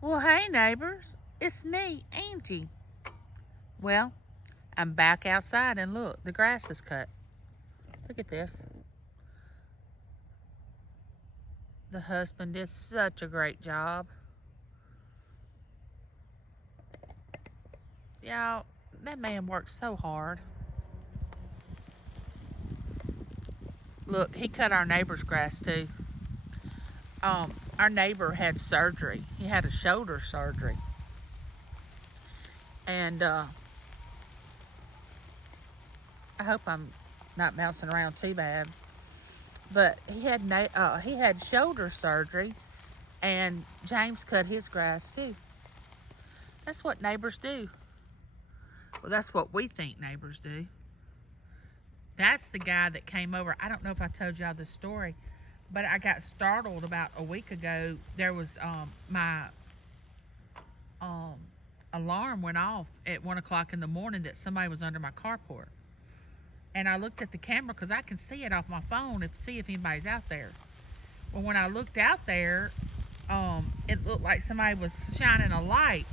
Well, hey, neighbors. It's me, Angie. Well, I'm back outside and look, the grass is cut. Look at this. The husband did such a great job. Y'all, that man worked so hard. Look, he cut our neighbor's grass too. Our neighbor had surgery. He had a shoulder surgery. And I hope I'm not bouncing around too bad. But he had shoulder surgery, and James cut his grass too. That's what neighbors do. Well, that's what we think neighbors do. That's the guy that came over. I don't know if I told y'all this story, but I got startled about a week ago. There was my um, alarm went off at 1 o'clock in the morning that somebody was under my carport, and I looked at the camera because I can see it off my phone to see if anybody's out there. Well, when I looked out there, it looked like somebody was shining a light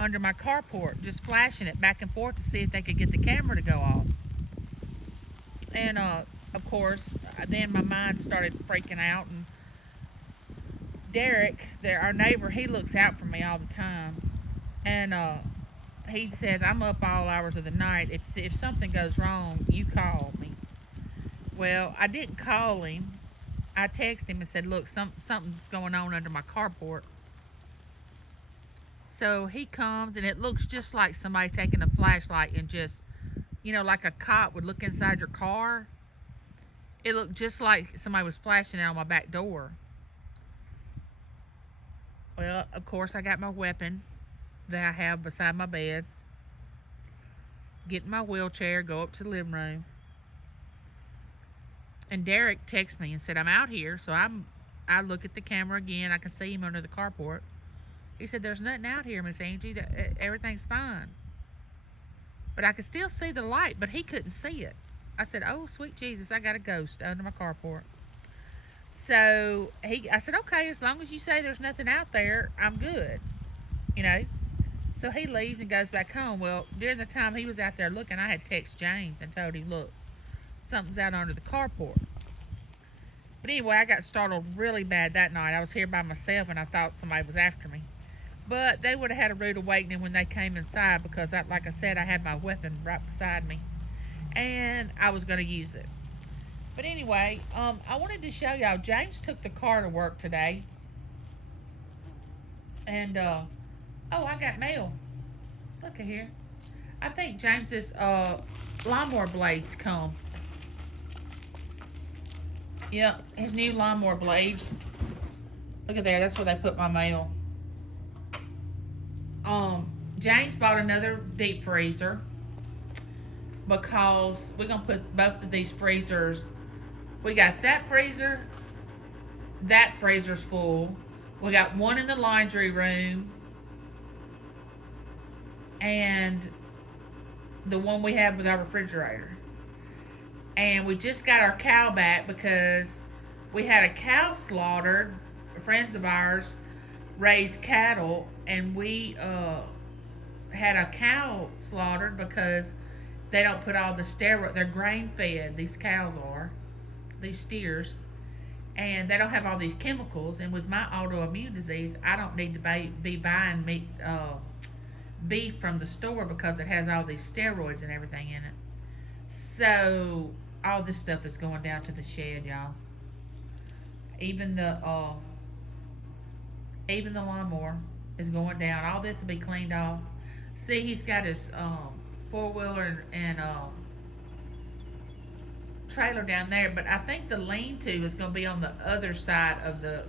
under my carport, just flashing it back and forth to see if they could get the camera to go off. And of course, then my mind started freaking out. And Derek, our neighbor, he looks out for me all the time. And he says, I'm up all hours of the night. If something goes wrong, you call me. Well, I didn't call him. I texted him and said, look, something's going on under my carport. So he comes, and it looks just like somebody taking a flashlight and just, like a cop would look inside your car. It looked just like somebody was flashing it on my back door. Well, of course, I got my weapon that I have beside my bed. Get in my wheelchair, go up to the living room. And Derek texted me and said, I'm out here. So I look at the camera again. I can see him under the carport. He said, there's nothing out here, Miss Angie. Everything's fine. But I could still see the light, but he couldn't see it. I said, oh, sweet Jesus, I got a ghost under my carport. So I said, okay, as long as you say there's nothing out there, I'm good. You know? So he leaves and goes back home. Well, during the time he was out there looking, I had texted James and told him, look, something's out under the carport. But anyway, I got startled really bad that night. I was here by myself, and I thought somebody was after me. But they would have had a rude awakening when they came inside because, like I said, I had my weapon right beside me. And I was going to use it. But anyway, I wanted to show y'all. James took the car to work today. And, oh, I got mail. Look at here. I think James's lawnmower blades come. Yep, his new lawnmower blades. Look at there. That's where they put my mail. James bought another deep freezer because we're going to put both of these freezers. We got that freezer's full. We got one in the laundry room, and the one we have with our refrigerator. And we just got our cow back because we had a cow slaughtered. Friends of ours raised cattle, and we had a cow slaughtered because they don't put all the steroid. They're grain fed. These cows are, these steers, and they don't have all these chemicals. And with my autoimmune disease, I don't need to be buying meat, beef from the store because it has all these steroids and everything in it. So all this stuff is going down to the shed, y'all. Even the lawnmower is going down. All this will be cleaned off. See, he's got his four-wheeler and trailer down there, but I think the lean-to is going to be on the other side of the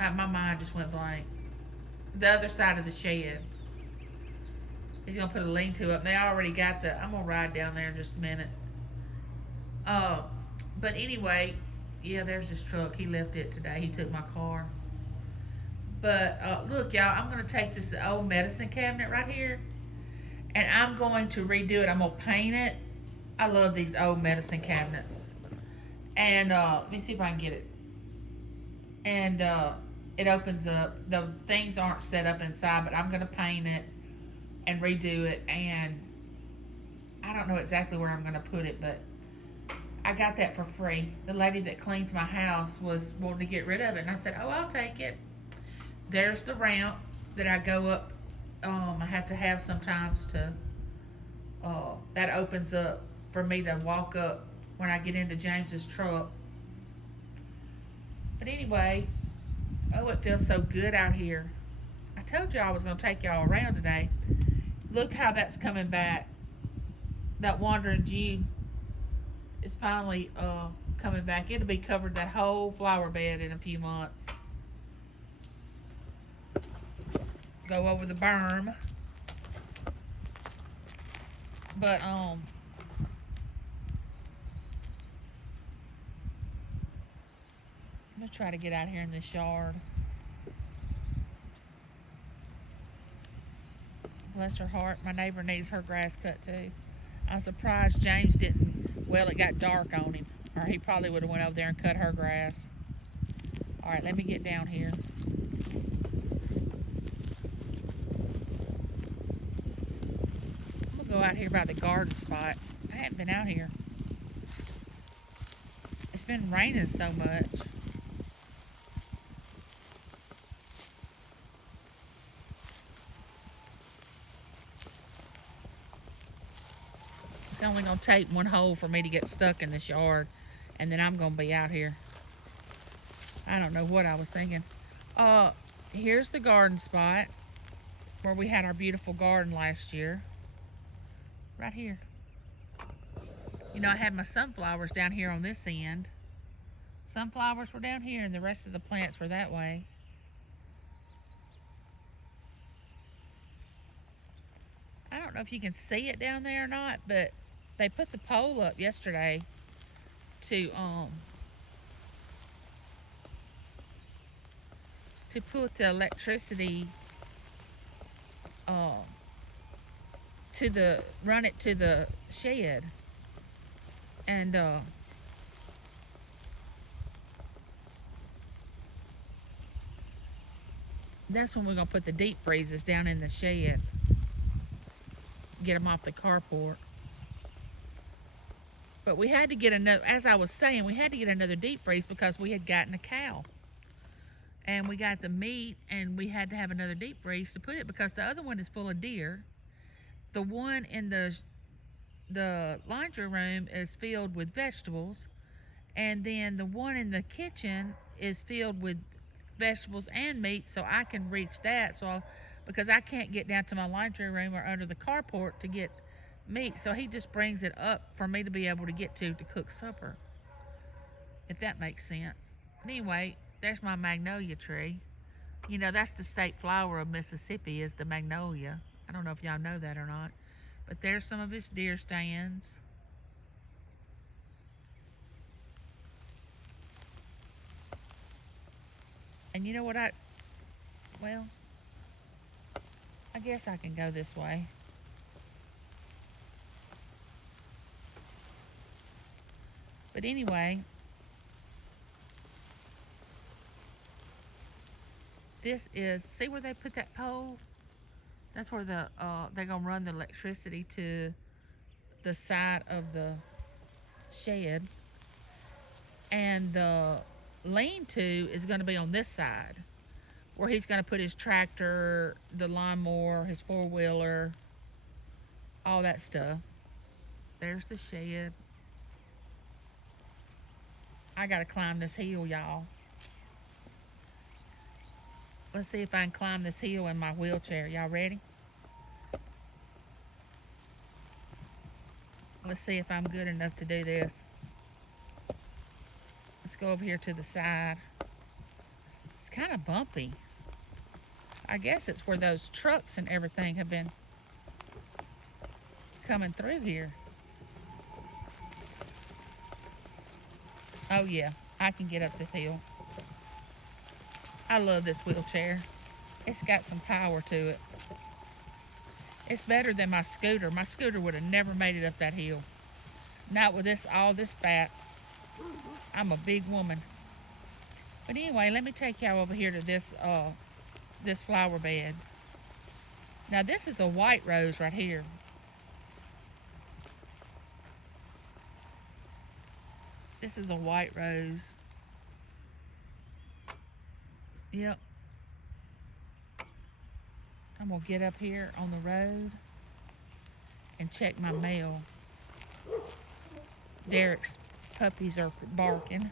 my mind just went blank. The other side of the shed. He's gonna put a lean-to up. They already got the. I'm gonna ride down there in just a minute. Uh, but anyway, yeah, there's his truck. He left it today. He took my car. But look, y'all, I'm gonna take this old medicine cabinet right here, and I'm going to redo it. I'm gonna paint it. I love these old medicine cabinets, And let me see if I can get it. And it opens up. The things aren't set up inside, but I'm gonna paint it and redo it. And I don't know exactly where I'm gonna put it, but I got that for free. The lady that cleans my house was wanting to get rid of it, and I said, "Oh, I'll take it." There's the ramp that I go up. I have to have sometimes to. That opens up for me to walk up when I get into James's truck. But anyway, oh, it feels so good out here. I told y'all I was gonna take y'all around today. Look how that's coming back. That wandering Jew is finally coming back. It'll be covered that whole flower bed in a few months. Go over the berm. But I'm gonna try to get out here in this yard. Bless her heart, my neighbor needs her grass cut too. I'm surprised James didn't. Well, it got dark on him, or he probably would have went over there and cut her grass. All right, let me get down here. I'm gonna go out here by the garden spot. I haven't been out here. It's been raining so much. It's only gonna take one hole for me to get stuck in this yard, and then I'm gonna be out here. I don't know what I was thinking. Uh, Here's the garden spot where we had our beautiful garden last year. Right here. You know, I had my sunflowers down here on this end. Sunflowers were down here, and the rest of the plants were that way. I don't know if you can see it down there or not, but they put the pole up yesterday to put the electricity um to the run it to the shed. And that's when we're gonna put the deep freezes down in the shed. Get them off the carport. But we had to get another, as I was saying, we had to get another deep freeze because we had gotten a cow. And we got the meat, and we had to have another deep freeze to put it because the other one is full of deer. The one in the laundry room is filled with vegetables, and then the one in the kitchen is filled with vegetables and meat, so I can reach that. Because I can't get down to my laundry room or under the carport to get meat, so he just brings it up for me to be able to get to cook supper, if that makes sense. Anyway, there's my magnolia tree. You know, that's the state flower of Mississippi, is the magnolia. I don't know if y'all know that or not, but there's some of its deer stands. And you know what, well, I guess I can go this way. But anyway, this is, see where they put that pole? That's where they're gonna run the electricity to the side of the shed, and the lean-to is gonna be on this side, where he's gonna put his tractor, the lawnmower, his four-wheeler, all that stuff. There's the shed. I gotta climb this hill, y'all. Let's see if I can climb this hill in my wheelchair. Y'all ready? Let's see if I'm good enough to do this. Let's go over here to the side. It's kind of bumpy. I guess it's where those trucks and everything have been coming through here. Oh yeah, I can get up this hill. I love this wheelchair. It's got some power to it. It's better than my scooter. My scooter would have never made it up that hill. Not with this all this fat. I'm a big woman. But anyway, let me take y'all over here to this flower bed. Now this is a white rose right here. This is a white rose. Yep. I'm gonna get up here on the road and check my mail. Derek's puppies are barking.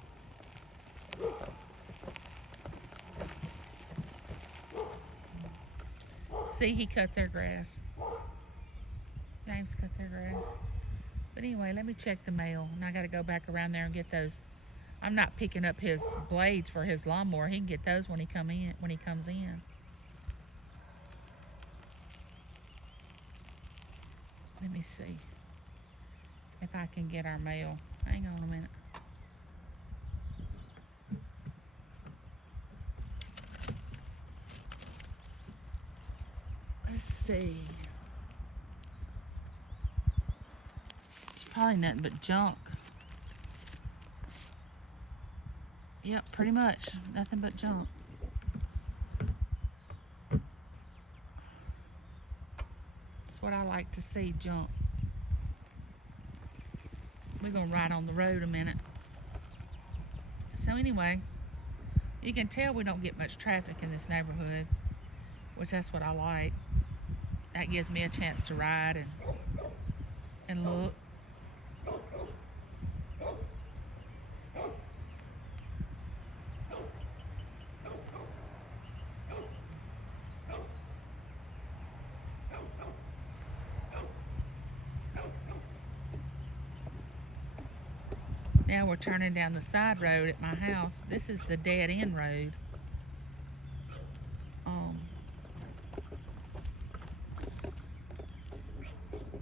See, he cut their grass. James cut their grass. But anyway, let me check the mail. And I got to go back around there and get those. I'm not picking up his blades for his lawnmower. He can get those when he comes in. Let me see if I can get our mail. Hang on a minute. Let's see. It's probably nothing but junk. Yep, pretty much. Nothing but junk. That's what I like to see, junk. We're going to ride on the road a minute. So anyway, you can tell we don't get much traffic in this neighborhood, which that's what I like. That gives me a chance to ride and look. Now we're turning down the side road at my house. This is the dead end road.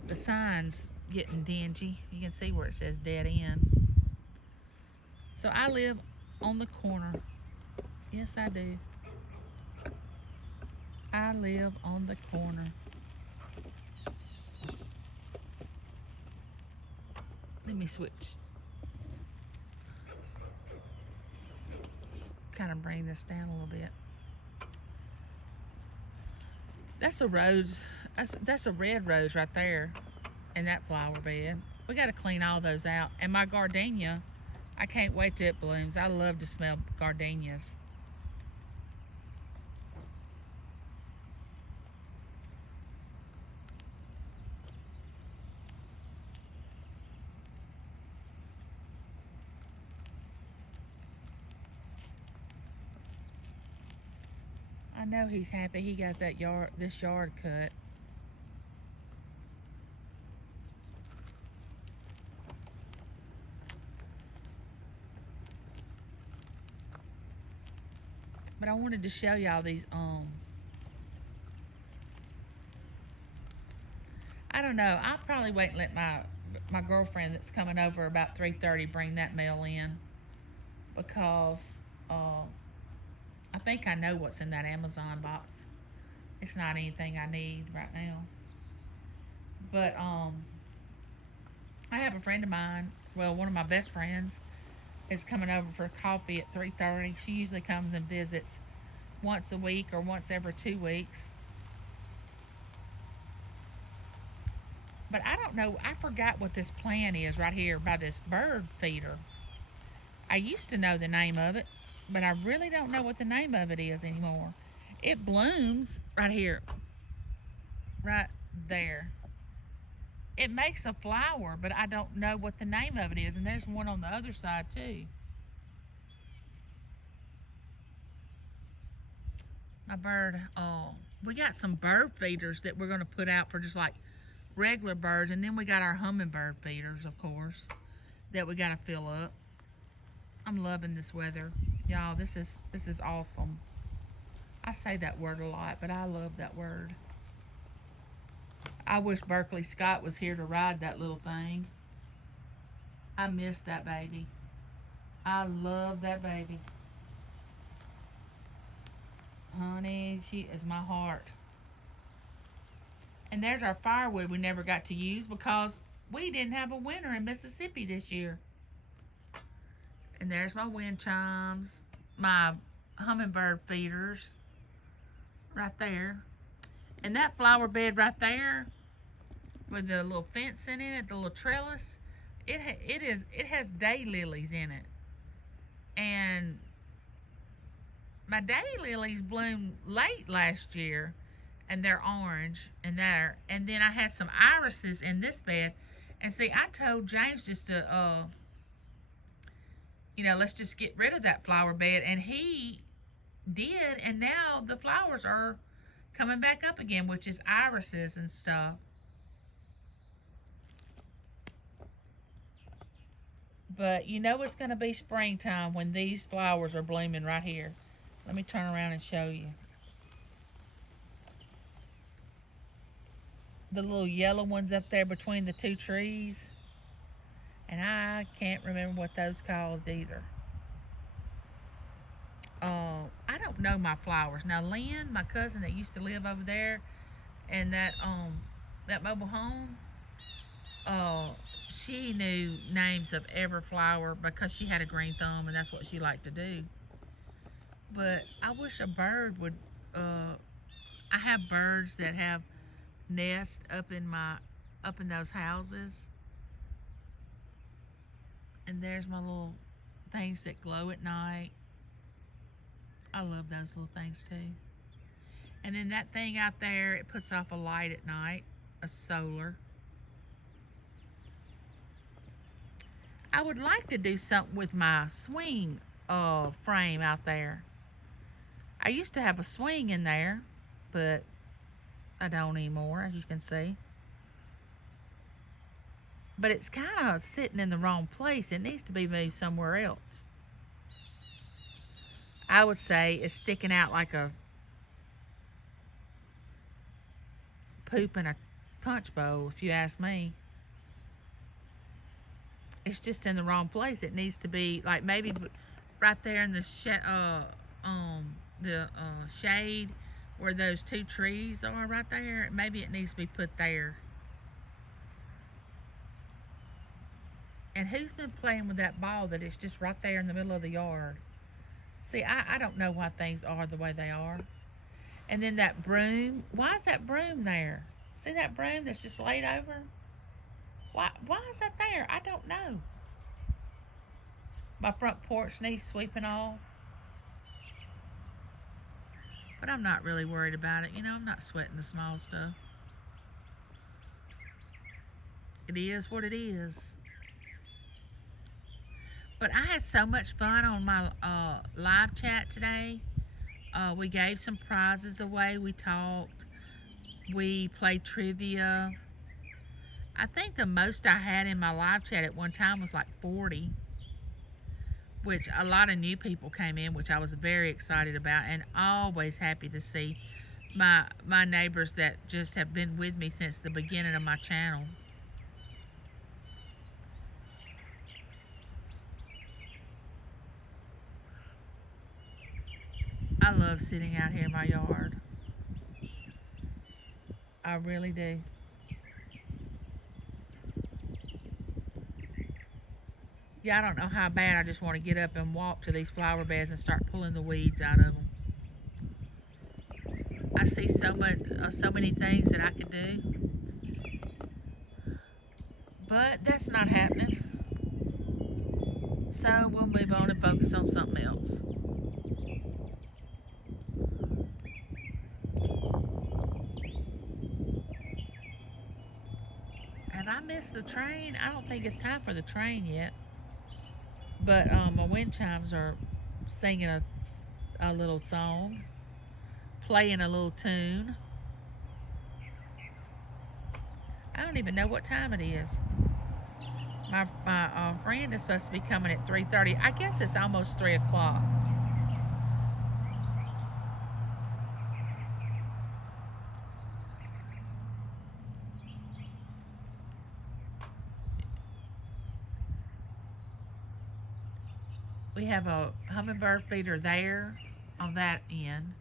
The sign's getting dingy. You can see where it says dead end. So I live on the corner. Yes, I do. I live on the corner. Let me switch. Kind of bring this down a little bit. That's a rose. That's a red rose right there in that flower bed. We got to clean all those out. And my gardenia, I can't wait till it blooms. I love to smell gardenias. I know he's happy he got this yard cut. But I wanted to show y'all these, I don't know. I'll probably wait and let my girlfriend that's coming over about 3:30 bring that mail in, because I think I know what's in that Amazon box. It's not anything I need right now. But I have a friend of mine, well, one of my best friends, is coming over for coffee at 3:30. She usually comes and visits once a week or once every 2 weeks. But I don't know, I forgot what this plant is right here by this bird feeder. I used to know the name of it, but I really don't know what the name of it is anymore. It blooms right here, right there. It makes a flower, but I don't know what the name of it is. And there's one on the other side too. My bird, oh, we got some bird feeders that we're going to put out for just like regular birds. And then we got our hummingbird feeders, of course, that we got to fill up. I'm loving this weather. Y'all, this is awesome. I say that word a lot, but I love that word. I wish Berkeley Scott was here to ride that little thing. I miss that baby. I love that baby. Honey, she is my heart. And there's our firewood we never got to use because we didn't have a winter in Mississippi this year. And there's my wind chimes, my hummingbird feeders right there. And that flower bed right there with the little fencing in it, the little trellis, it has daylilies in it. And my daylilies bloomed late last year, and they're orange and there. And then I had some irises in this bed. And see, I told James just to let's just get rid of that flower bed, and he did, and now the flowers are coming back up again, which is irises and stuff. But it's going to be springtime when these flowers are blooming right here. Let me turn around and show you. The little yellow ones up there between the two trees. And I can't remember what those called either. I don't know my flowers. Now, Lynn, my cousin that used to live over there in that mobile home, she knew names of every flower because she had a green thumb, and that's what she liked to do. But I wish a bird would. I have birds that have nests up in those houses, and there's my little things that glow at night. I love those little things too. And then that thing out there, it puts off a light at night, a solar. I would like to do something with my swing frame out there. I used to have a swing in there, but I don't anymore, as you can see. But it's kind of sitting in the wrong place. It needs to be moved somewhere else. I would say it's sticking out like a poop in a punch bowl, if you ask me. It's just in the wrong place. It needs to be like maybe right there in the shade where those two trees are right there. Maybe it needs to be put there. And who's been playing with that ball that it's just right there in the middle of the yard? See, I don't know why things are the way they are. And then that broom. Why is that broom there? See that broom that's just laid over? Why is that there? I don't know. My front porch needs sweeping off. But I'm not really worried about it. I'm not sweating the small stuff. It is what it is. But I had so much fun on my live chat today. We gave some prizes away. We talked. We played trivia. I think the most I had in my live chat at one time was like 40, which a lot of new people came in, which I was very excited about, and always happy to see my neighbors that just have been with me since the beginning of my channel. I love sitting out here in my yard. I really do. Yeah, I don't know how bad I just want to get up and walk to these flower beds and start pulling the weeds out of them. I see so many things that I could do, but that's not happening. So we'll move on and focus on something else. Have I missed the train? I don't think it's time for the train yet. But my wind chimes are singing a little song, playing a little tune. I don't even know what time it is. My friend is supposed to be coming at 3:30. I guess it's almost 3 o'clock. We have a hummingbird feeder there on that end.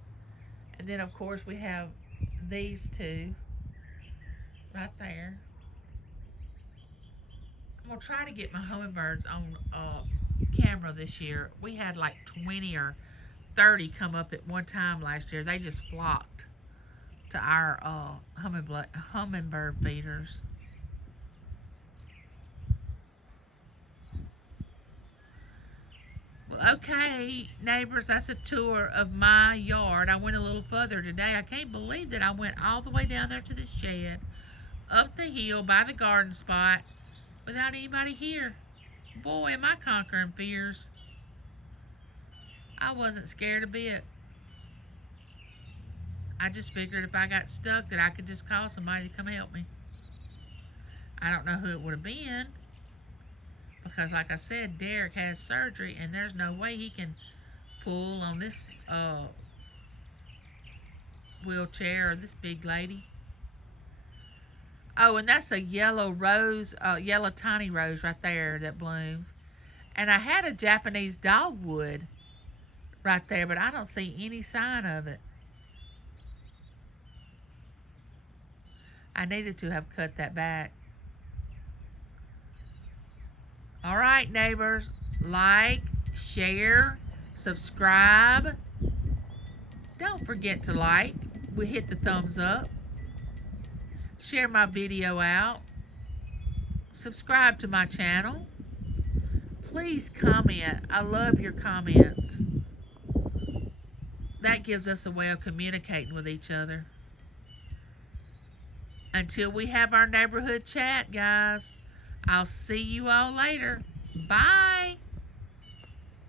And then, of course, we have these two right there. I'm going to try to get my hummingbirds on camera this year. We had like 20 or 30 come up at one time last year. They just flocked to our hummingbird feeders. Well, okay, neighbors, that's a tour of my yard. I went a little further today. I can't believe that I went all the way down there to the shed, up the hill by the garden spot, without anybody here. Boy, am I conquering fears. I wasn't scared a bit. I just figured if I got stuck that I could just call somebody to come help me. I don't know who it would have been because, like I said, Derek has surgery and there's no way he can pull on this wheelchair or this big lady. Oh, and that's a yellow rose, yellow tiny rose right there that blooms. And I had a Japanese dogwood right there, but I don't see any sign of it. I needed to have cut that back. All right, neighbors, like, share, subscribe. Don't forget to like. We hit the thumbs up. Share my video out. Subscribe to my channel. Please comment. I love your comments. That gives us a way of communicating with each other. Until we have our neighborhood chat, guys, I'll see you all later. Bye.